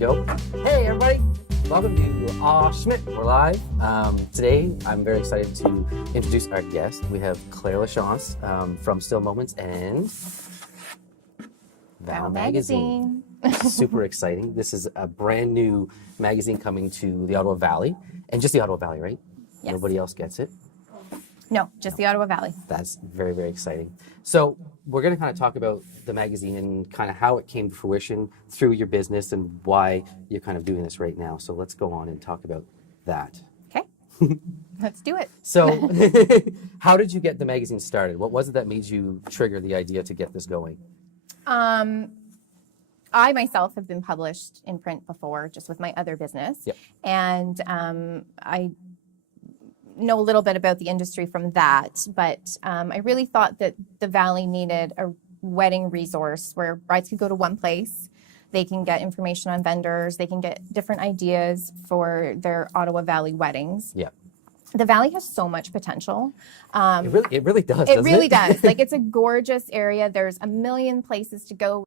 Go. Hey, everybody. Welcome to Schmidt. We're live. Today, I'm very excited to introduce our guest. We have Claire Lachance from Still Moments and VOW magazine. Super exciting. This is a brand new magazine coming to the Ottawa Valley, and just the Ottawa Valley, right? Yes. Nobody else gets it. No, just the Ottawa Valley. That's very, very exciting. So we're going to kind of talk about the magazine and kind of how it came to fruition through your business and why you're kind of doing this right now. So let's go on and talk about that. Okay, let's do it. So how did you get the magazine started? What was it that made you trigger the idea to get this going? I myself have been published in print before, just with my other business. Yep. And I know a little bit about the industry from that, but I really thought that the Valley needed a wedding resource where brides could go to one place. They can get information on vendors. They can get different ideas for their Ottawa Valley weddings. Yeah. The Valley has so much potential. It really does. It really does. Like, it's a gorgeous area. There's a million places to go.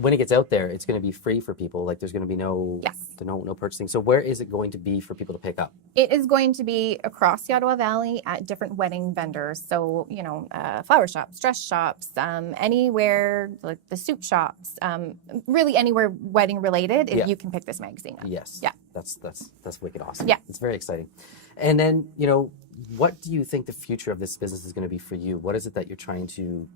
When it gets out there, it's going to be free for people. Like, there's going to be no purchasing. So where is it going to be for people to pick up? It is going to be across the Ottawa Valley at different wedding vendors. So, flower shops, dress shops, anywhere, like the soup shops, really anywhere wedding related, you can pick this magazine up. Yes. Yeah. That's wicked awesome. Yeah. It's very exciting. And then, what do you think the future of this business is going to be for you? What is it that you're trying to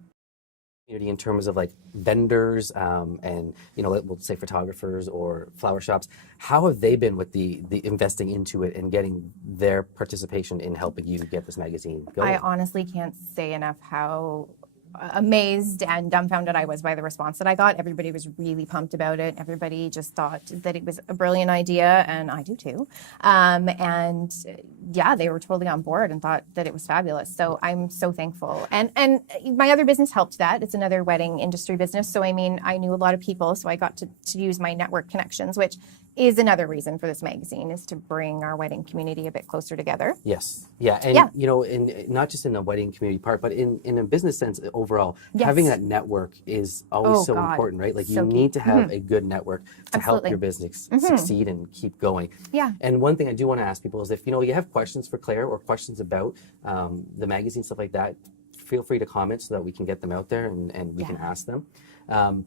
in terms of like vendors and we'll say photographers or flower shops? How have they been with the investing into it and getting their participation in helping you get this magazine going? I honestly can't say enough how amazed and dumbfounded I was by the response that I got. Everybody was really pumped about it. Everybody just thought that it was a brilliant idea, and I do too. And yeah, they were totally on board and thought that it was fabulous. So I'm so thankful. And my other business helped that. It's another wedding industry business. So I knew a lot of people, so I got to use my network connections, which is another reason for this magazine, is to bring our wedding community a bit closer together. Yes. Yeah. And, in not just in the wedding community part, but in a business sense overall, having that network is always important, right? Like, so you need to have a good network to help your business succeed and keep going. Yeah. And one thing I do want to ask people is if, you have questions for Claire or questions about the magazine, stuff like that, feel free to comment so that we can get them out there and we can ask them. Well,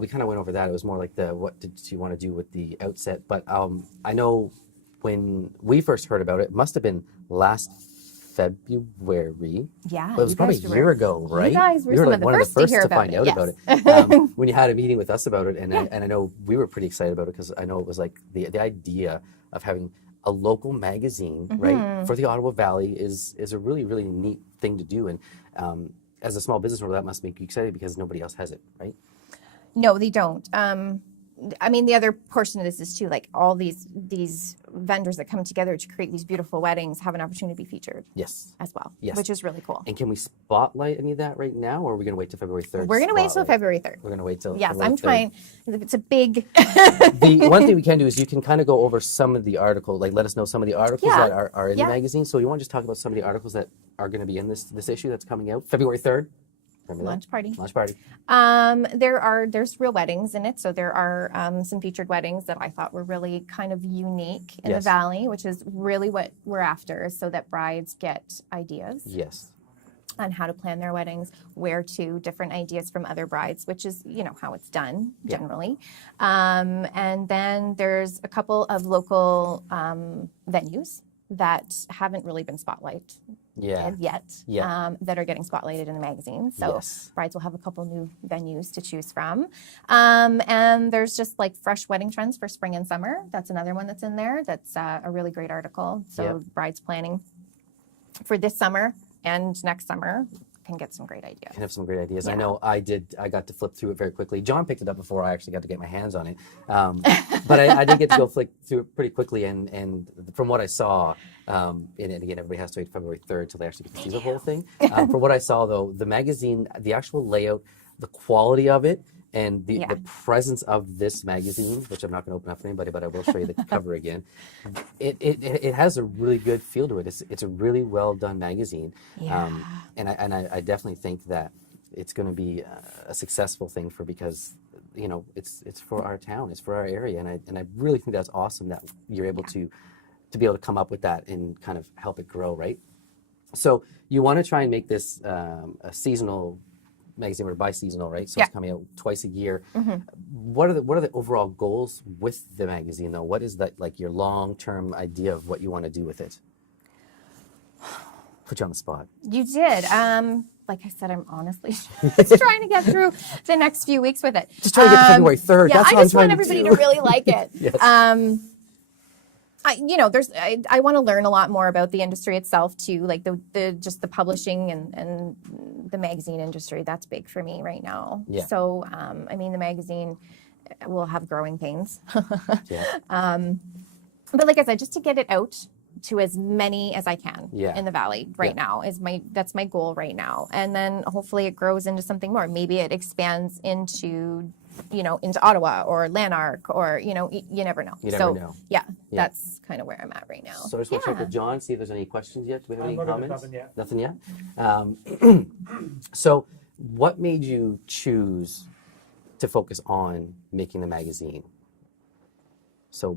we kind of went over that. It was more like what did you want to do with the outset? But I know when we first heard about it must have been last February. Yeah. But it was probably a year ago, right? You guys were like one of the first to find out about it. When you had a meeting with us about it. And I know we were pretty excited about it because I know it was like the idea of having a local magazine, right, for the Ottawa Valley is a really, really neat thing to do. And as a small business owner, that must make you excited because nobody else has it, right? No, they don't. The other portion of this is too, like, all these vendors that come together to create these beautiful weddings have an opportunity to be featured. Yes. As well. Yes. Which is really cool. And can we spotlight any of that right now, or are we going to wait till February 3rd? We're going to wait till February 3rd. We're going to wait till Yes, February I'm 3rd. trying. It's a big... The one thing we can do is you can kind of go over some of the articles, like let us know some of the articles that are in the magazine. So you want to just talk about some of the articles that are going to be in this issue that's coming out February 3rd? Launch party. There's real weddings in it. So there are some featured weddings that I thought were really kind of unique in the Valley, which is really what we're after, so that brides get ideas. Yes. On how to plan their weddings, where to, different ideas from other brides, which is, how it's done generally. And then there's a couple of local venues that haven't really been spotlighted yet, that are getting spotlighted in the magazine. So brides will have a couple new venues to choose from. And there's just like fresh wedding trends for spring and summer. That's another one that's in there. That's a really great article. So brides planning for this summer and next summer can get some great ideas. Can have some great ideas. I know I got to flip through it very quickly. John picked it up before I actually got to get my hands on it. But I did get to go flick through it pretty quickly. And from what I saw, and again, everybody has to wait February 3rd till they actually get to see the whole thing. From what I saw, though, the magazine, the actual layout, the quality of it, and the presence of this magazine, which I'm not going to open up for anybody, but I will show you the cover again. It has a really good feel to it. It's a really well done magazine, and I definitely think that it's going to be a successful thing because it's for our town, it's for our area, and I really think that's awesome that you're able to be able to come up with that and kind of help it grow, right? So you want to try and make this a seasonal magazine or bi-seasonal, right? So it's coming out twice a year. What are the overall goals with the magazine, though? What is that, like, your long-term idea of what you want to do with it? Put you on the spot. You did. Like I said, I'm honestly just trying to get through the next few weeks with it. Just trying to get to February 3rd. Yeah, That's I what just I'm want trying everybody to to do. really like it. Yes. I want to learn a lot more about the industry itself too, like just the publishing and the magazine industry. That's big for me right now. Yeah. So, I mean, the magazine will have growing pains. But like I said, just to get it out to as many as I can in the Valley right now that's my goal right now. And then hopefully it grows into something more. Maybe it expands into Ottawa or Lanark or, you never know. You never know. Yeah, that's kind of where I'm at right now. So I just want to check with John, see if there's any questions yet. Do we have any comments? Nothing yet. Nothing yet? So what made you choose to focus on making the magazine? So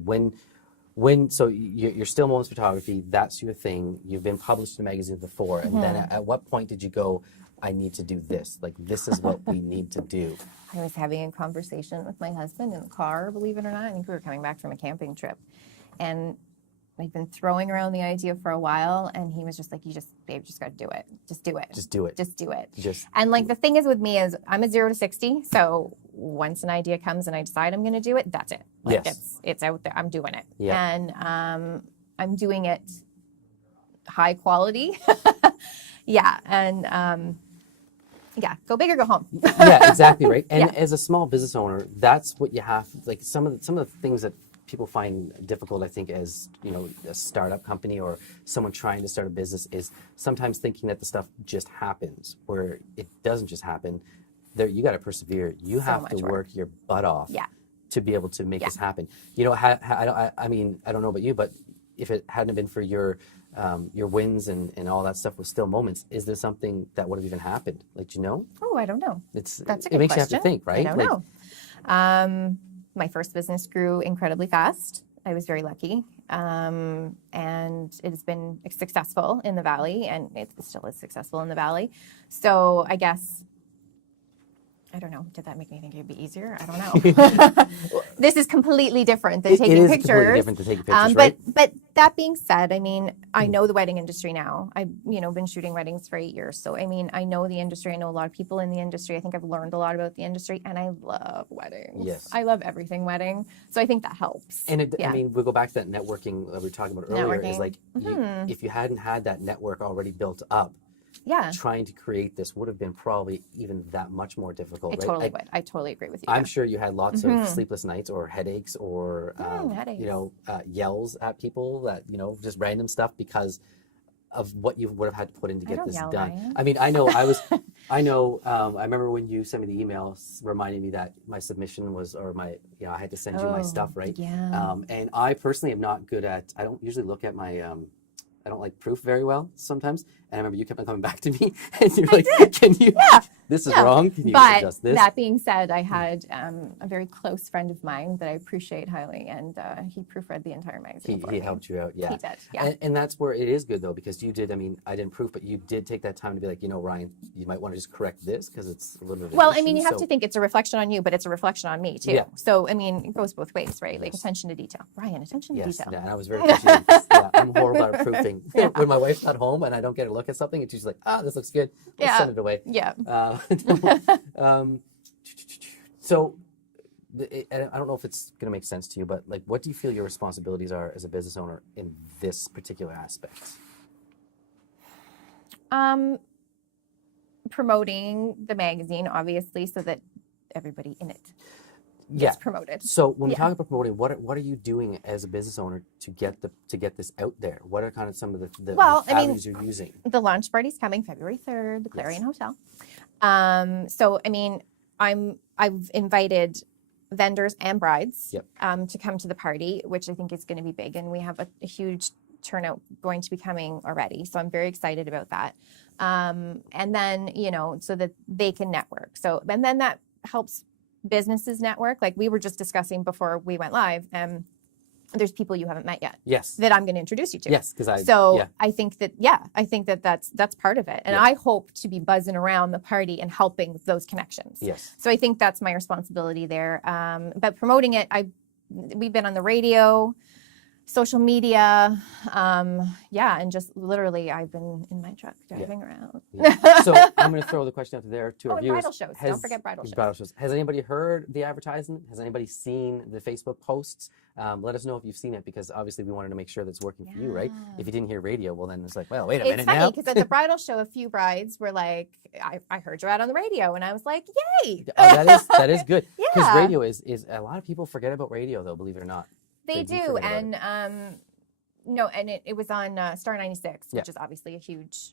so you're still Moments Photography, that's your thing. You've been published in magazines before, and then at what point did you go, I need to do this? Like, this is what we need to do. I was having a conversation with my husband in the car, believe it or not. I think we were coming back from a camping trip. And I'd been throwing around the idea for a while, and he was just like, babe, just got to do it. Just do it. Just do it. Just do it. Just. And like the thing is with me is I'm a 0 to 60. So once an idea comes and I decide I'm going to do it, that's it. Like it's out there. I'm doing it. Yeah. And I'm doing it high quality. And go big or go home. Yeah, exactly, right. And as a small business owner, that's what you have. Like some of the things that people find difficult, I think, as a startup company or someone trying to start a business, is sometimes thinking that the stuff just happens, where it doesn't just happen. You got to persevere. You have to work your butt off to be able to make this happen. I mean, I don't know about you, but if it hadn't been for your wins and all that stuff with Still Moments, is there something that would have even happened? Like, do you know? Oh, I don't know. That's a good question. It makes you have to think, right? I don't know. My first business grew incredibly fast. I was very lucky. And it has been successful in the Valley, and it still is successful in the Valley. So I guess, I don't know. Did that make me think it'd be easier? I don't know. This is completely different than taking pictures. It is completely different than taking pictures, right? But that being said, I mean, I know the wedding industry now. I've been shooting weddings for 8 years. So, I mean, I know the industry. I know a lot of people in the industry. I think I've learned a lot about the industry, and I love weddings. Yes. I love everything wedding. So I think that helps. And I mean, we'll go back to that networking that we were talking about earlier. Is like, if you hadn't had that network already built up, trying to create this would have been probably even that much more difficult. It totally would. I totally agree with you. I'm sure you had lots of sleepless nights or headaches or yells at people that just random stuff because of what you would have had to put in to get this done. Ryan. I mean, I remember when you sent me the email reminding me that my submission was, or I had to send you my stuff, right? Yeah. And I personally am not good at. I don't usually look at my. I don't like proof very well sometimes. And I remember you kept on coming back to me and you're like, can you, this is wrong. Can you adjust this? That being said, I had a very close friend of mine that I appreciate highly, and he proofread the entire magazine for me. He helped you out, yeah. He did, yeah. And that's where it is good though, because you did, I mean, I didn't proof, but you did take that time to be like, Ryan, you might want to just correct this because it's a little bit of Well, I mean, you have to think it's a reflection on you, but it's a reflection on me too. Yeah. So, I mean, it goes both ways, right? Like attention to detail. Ryan, attention to detail. Yeah, and I was very appreciative. I'm horrible at proofing. When my wife's not home and I don't get a look at something, and she's like, this looks good. Let's send it away. Yeah. So, I don't know if it's going to make sense to you, but like, what do you feel your responsibilities are as a business owner in this particular aspect? Promoting the magazine, obviously, so that everybody in it gets promoted. So when we talk about promoting, what are you doing as a business owner to get this out there? What are kind of some of the avenues you're using? The launch party's coming February 3rd, the Clarion Hotel. So I mean, I've invited vendors and brides to come to the party, which I think is going to be big, and we have a huge turnout going to be coming already. So I'm very excited about that. And then so that they can network. So and then that helps businesses network. Like we were just discussing before we went live, there's people you haven't met yet Yes. that I'm going to introduce you to. Yes, because I think that that's part of it. And I hope to be buzzing around the party and helping with those connections. Yes. So I think that's my responsibility there. But promoting it, we've been on the radio, social media, and just literally I've been in my truck driving around. Yeah. So I'm going to throw the question out there to our and viewers. bridal shows. Don't forget bridal shows. Has anybody heard the advertisement? Has anybody seen the Facebook posts? Let us know if you've seen it, because obviously we wanted to make sure that's working for you, right? If you didn't hear radio, well then it's like, well, wait a minute now. It's funny because at the bridal show, a few brides were like, I heard you out on the radio, and I was like, yay! That is good, because Yeah. radio is a lot of people forget about radio though, believe it or not. They do do, forget and it was on Star 96, which Yeah. is obviously a huge,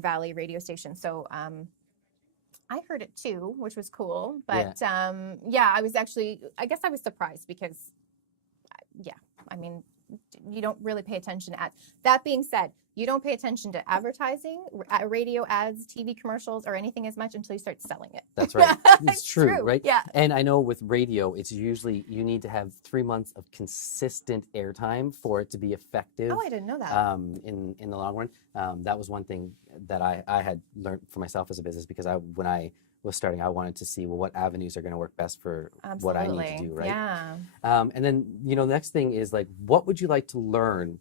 Valley radio station. So I heard it too, which was cool. But I was actually, I guess I was surprised because, you don't really pay attention to ads. That being said, you don't pay attention to advertising, radio ads, TV commercials, or anything as much until you start selling it. That's right. It's true, right? Yeah. And I know with radio, it's usually you need to have 3 months of consistent airtime for it to be effective. Oh, I didn't know that. In the long run, that was one thing that I had learned for myself as a business, because when I was starting, I wanted to see, well, what avenues are going to work best for what I need to do, right? Yeah. And then, the next thing is like, what would you like to learn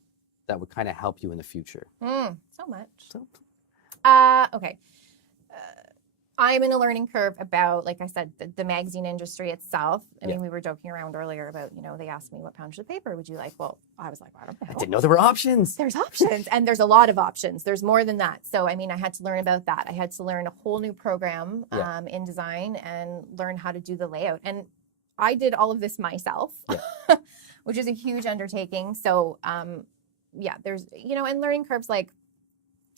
that would kind of help you in the future? So much. Okay. I'm in a learning curve about, like I said, the magazine industry itself. I mean, we were joking around earlier about, they asked me, what pound of paper would you like? Well, I was like, I don't know. I didn't know there were options. There's options, and there's a lot of options. There's more than that. So, I mean, I had to learn about that. I had to learn a whole new program in design and learn how to do the layout. And I did all of this myself, which is a huge undertaking. So, there's, and learning curves, like,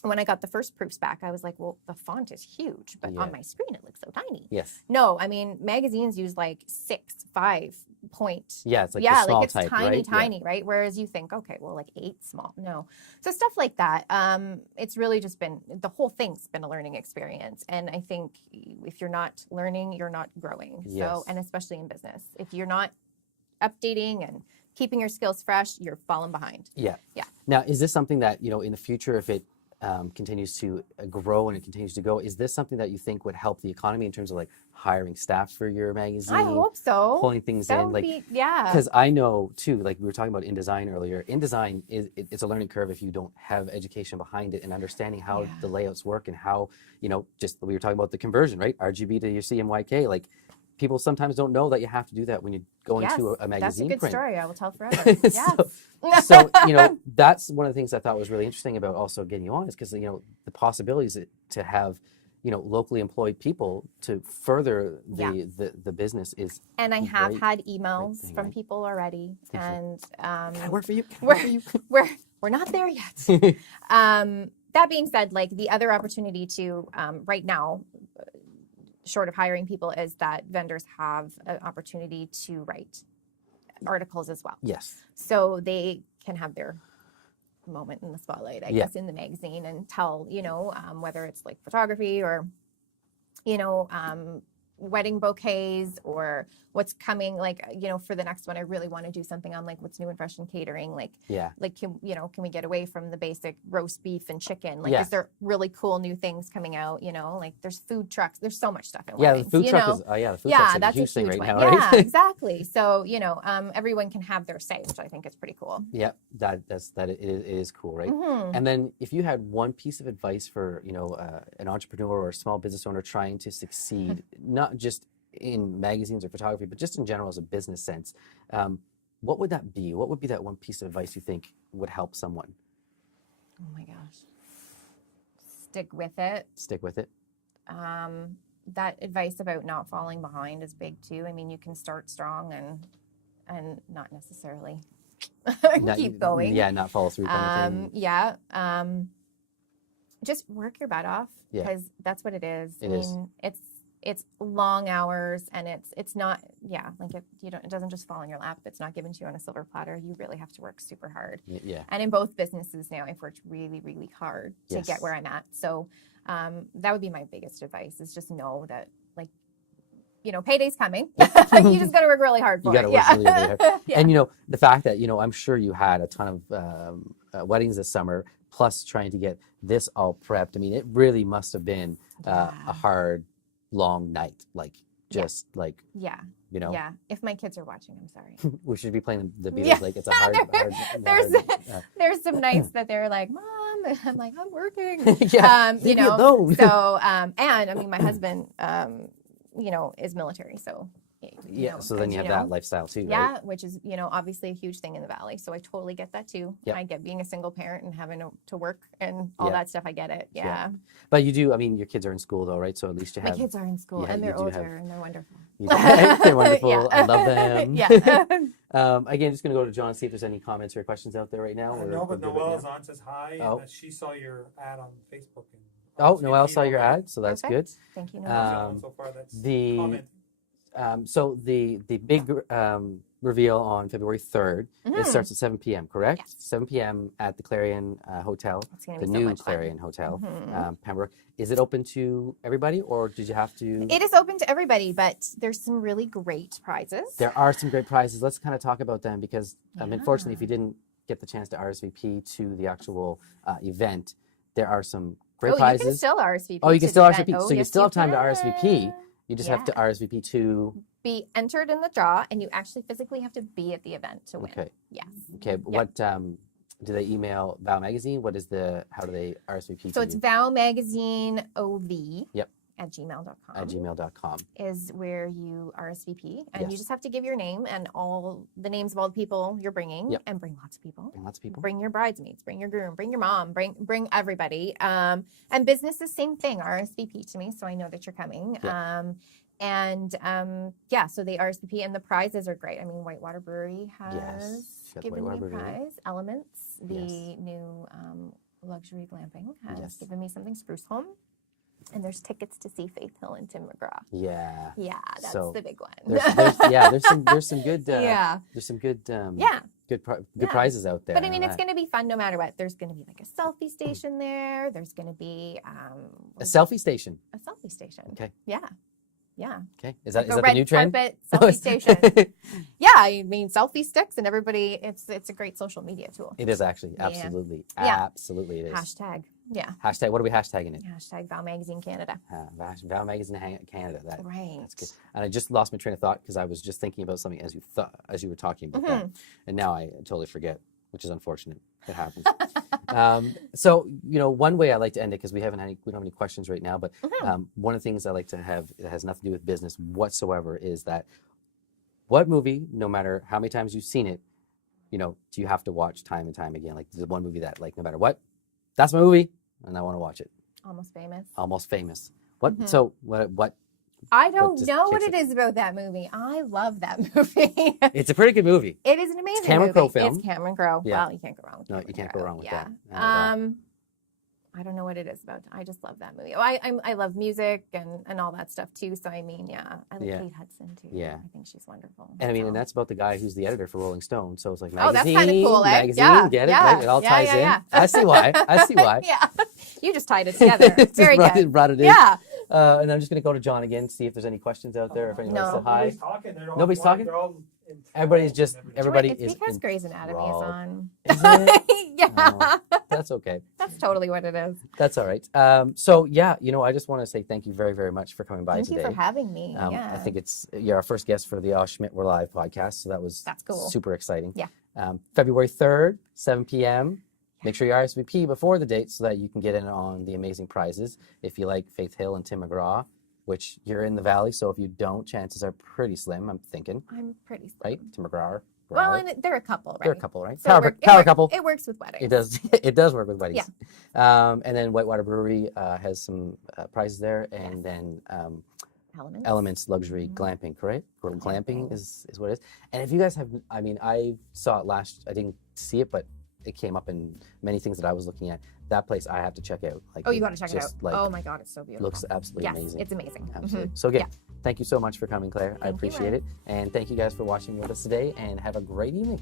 when I got the first proofs back, I was like, well, the font is huge, but on my screen, it looks so tiny. Yes. No, I mean, magazines use like 5 point. Yeah, it's like the small like it's type, tiny, right? Whereas you think, okay, well, like 8 small. No. So stuff like that. It's really just been, the whole thing's been a learning experience. And I think if you're not learning, you're not growing. Yes. So, and especially in business, if you're not updating and keeping your skills fresh, you're falling behind. Yeah. Yeah. Now, is this something that, in the future, if it continues to grow and it continues to go, is this something that you think would help the economy in terms of like hiring staff for your magazine? I hope so. Pulling things That in, would be, yeah. Because I know too, like we were talking about InDesign earlier. InDesign it's a learning curve if you don't have education behind it and understanding how the layouts work and how, just we were talking about the conversion, right? RGB to your CMYK, like. People sometimes don't know that you have to do that when you go into a magazine that's a good print. story. I will tell forever. Yes. so that's one of the things I thought was really interesting about also getting you on, is because the possibilities to have locally employed people to further the business is. And I have had emails from people already, and Can I work for you? We're not there yet. That being said, like the other opportunity to right now, short of hiring people, is that vendors have an opportunity to write articles as well. Yes. So they can have their moment in the spotlight, I guess, in the magazine and tell, whether it's like photography or, wedding bouquets or what's coming, like, for the next one, I really want to do something on like what's new and fresh in catering. Like, can we get away from the basic roast beef and chicken? Like, is there really cool new things coming out? Like there's food trucks. There's so much stuff in weddings, the food truck is, the food truck's like a huge thing right now, right? Yeah, exactly. So, everyone can have their say, which I think is pretty cool. Yeah, it is cool, right? Mm-hmm. And then if you had one piece of advice for, an entrepreneur or a small business owner trying to succeed, not just in magazines or photography, but just in general as a business sense, what would that be? What would be that one piece of advice you think would help someone? Oh my gosh. Stick with it. Stick with it. That advice about not falling behind is big too. I mean, you can start strong and not necessarily keep going. Yeah, not follow through kind of thing. Just work your butt off, because that's what it is. It is. It's long hours, and it's not like it doesn't just fall in your lap. It's not given to you on a silver platter. You really have to work super hard. Yeah. And in both businesses now, I've worked really, really hard to get where I'm at. So that would be my biggest advice, is just know that, like, payday's coming. You just got to work really hard for You it. got to work really, really hard. Yeah. And the fact that I'm sure you had a ton of weddings this summer, plus trying to get this all prepped. I mean, it really must have been a hard, long night. Like just like Yeah. Yeah. If my kids are watching, I'm sorry. we should be playing the Beatles. Yeah. Like it's a hard. There's some nights that they're like, Mom, and I'm like, I'm working. Leave me alone. So and I mean, my husband, is military, so. So then you have that lifestyle too, right? Yeah, which is, obviously a huge thing in the Valley. So I totally get that too. Yep. I get being a single parent and having to work and all that stuff. I get it. Yeah. But you do, I mean, your kids are in school though, right? So at least you have. My kids are in school and they're older and they're wonderful. They're wonderful. Yeah. I love them. Yeah. Again, just going to go to John, see if there's any comments or questions out there right now. No, but Noelle's on, says hi, and she saw your ad on Facebook. Noelle saw your ad, so that's good. Thank you, Noelle. So far, that's the so the big reveal on February 3rd, it starts at 7 p.m., correct? Yes. 7 p.m. at the Clarion Hotel, the new Clarion Hotel, Pembroke. Is it open to everybody, or did you have to? It is open to everybody, but there's some really great prizes. There are some great prizes. Let's kind of talk about them because, unfortunately, if you didn't get the chance to RSVP to the actual event, there are some great prizes. You can still RSVP. Oh, you can still RSVP. Oh, so you still have time to can. RSVP. You just have to RSVP to be entered in the draw, and you actually physically have to be at the event to win. Okay. Yes. Okay. What do they email VOW Magazine? What is how do they RSVP? So it's VOW Magazine OV. Yep. At gmail.com. At gmail.com. Is where you RSVP. And you just have to give your name and all the names of all the people you're bringing. Yep. And bring lots of people. Bring lots of people. Bring your bridesmaids, bring your groom, bring your mom, bring everybody. And business, the same thing. RSVP to me so I know that you're coming. Yep. So they RSVP and the prizes are great. I mean, Whitewater Brewery has given me a prize. Elements, the new luxury glamping, has given me something. Spruce Home. And there's tickets to see Faith Hill and Tim McGraw. Yeah. Yeah, that's the big one. There's some good there's some good good prizes out there. But I mean, it's going to be fun no matter what. There's going to be like a selfie station there. There's going to be a selfie station. A selfie station. Okay. Yeah. Yeah. Okay. Is like that the new trend? Carpet selfie station. Yeah, I mean selfie sticks and everybody. It's a great social media tool. It is actually absolutely, absolutely it is. Hashtag. Yeah. Hashtag. What are we hashtagging it? Hashtag VOW Magazine Canada. VOW Magazine Canada. Right. That's good. And I just lost my train of thought because I was just thinking about something as you were talking about that, and now I totally forget, which is unfortunate. It happens. So one way I like to end it, because we don't have any questions right now, but one of the things I like to have that has nothing to do with business whatsoever is that what movie, no matter how many times you've seen it, do you have to watch time and time again? Like there's one movie that, like, no matter what, that's my movie, and I want to watch it. Almost Famous. Almost Famous. What? So what? I don't know what it is about that movie. I love that movie. It's a pretty good movie. It is an amazing Cameron Crowe film. It's Cameron Crowe. Yeah. Well, you can't go wrong with No, you can't go wrong with that. I don't know what it is about. I just love that movie. Oh, I love music and all that stuff too. So I mean, I like Kate Hudson too. Yeah. I think she's wonderful. And I mean, and that's about the guy who's the editor for Rolling Stone. So it's like magazine. Magazine, Oh, that's kind of cool, eh? Magazine, get it? Right? It all ties in. Yeah. I see why. Yeah. You just tied it together. Very good. Brought it in. Yeah. And I'm just going to go to John again, see if there's any questions out there. If anyone wants to hi. Nobody's talking. Nobody's talking? Everybody It's is because Grey's Anatomy is on. Is it? Yeah. Oh, that's okay. That's totally what it is. That's all right. So yeah, I just want to say thank you very, very much for coming by today. Thank you for having me. I think you're our first guest for the Schmidt We're Live podcast, so that's cool. Super exciting. Yeah. February 3rd, 7 p.m. Make sure you RSVP before the date so that you can get in on the amazing prizes. If you like Faith Hill and Tim McGraw, which you're in the Valley, so if you don't, chances are pretty slim, I'm thinking. I'm pretty slim. Right? Tim McGraw. Well, and they're a couple, right? They're a couple, right? So power couple. It works with weddings. It does. It does work with weddings. Yeah. And then Whitewater Brewery has some prizes there, and then Elements Luxury Glamping, correct? Glamping is what it is. And if you guys have, I mean, I saw it I didn't see it, but it came up in many things that I was looking at. That place I have to check out. Like, you got to check it out. Oh my God, it's so beautiful. Looks absolutely amazing. It's amazing. Absolutely. So again, thank you so much for coming, Claire. I appreciate it. And thank you guys for watching with us today, and have a great evening.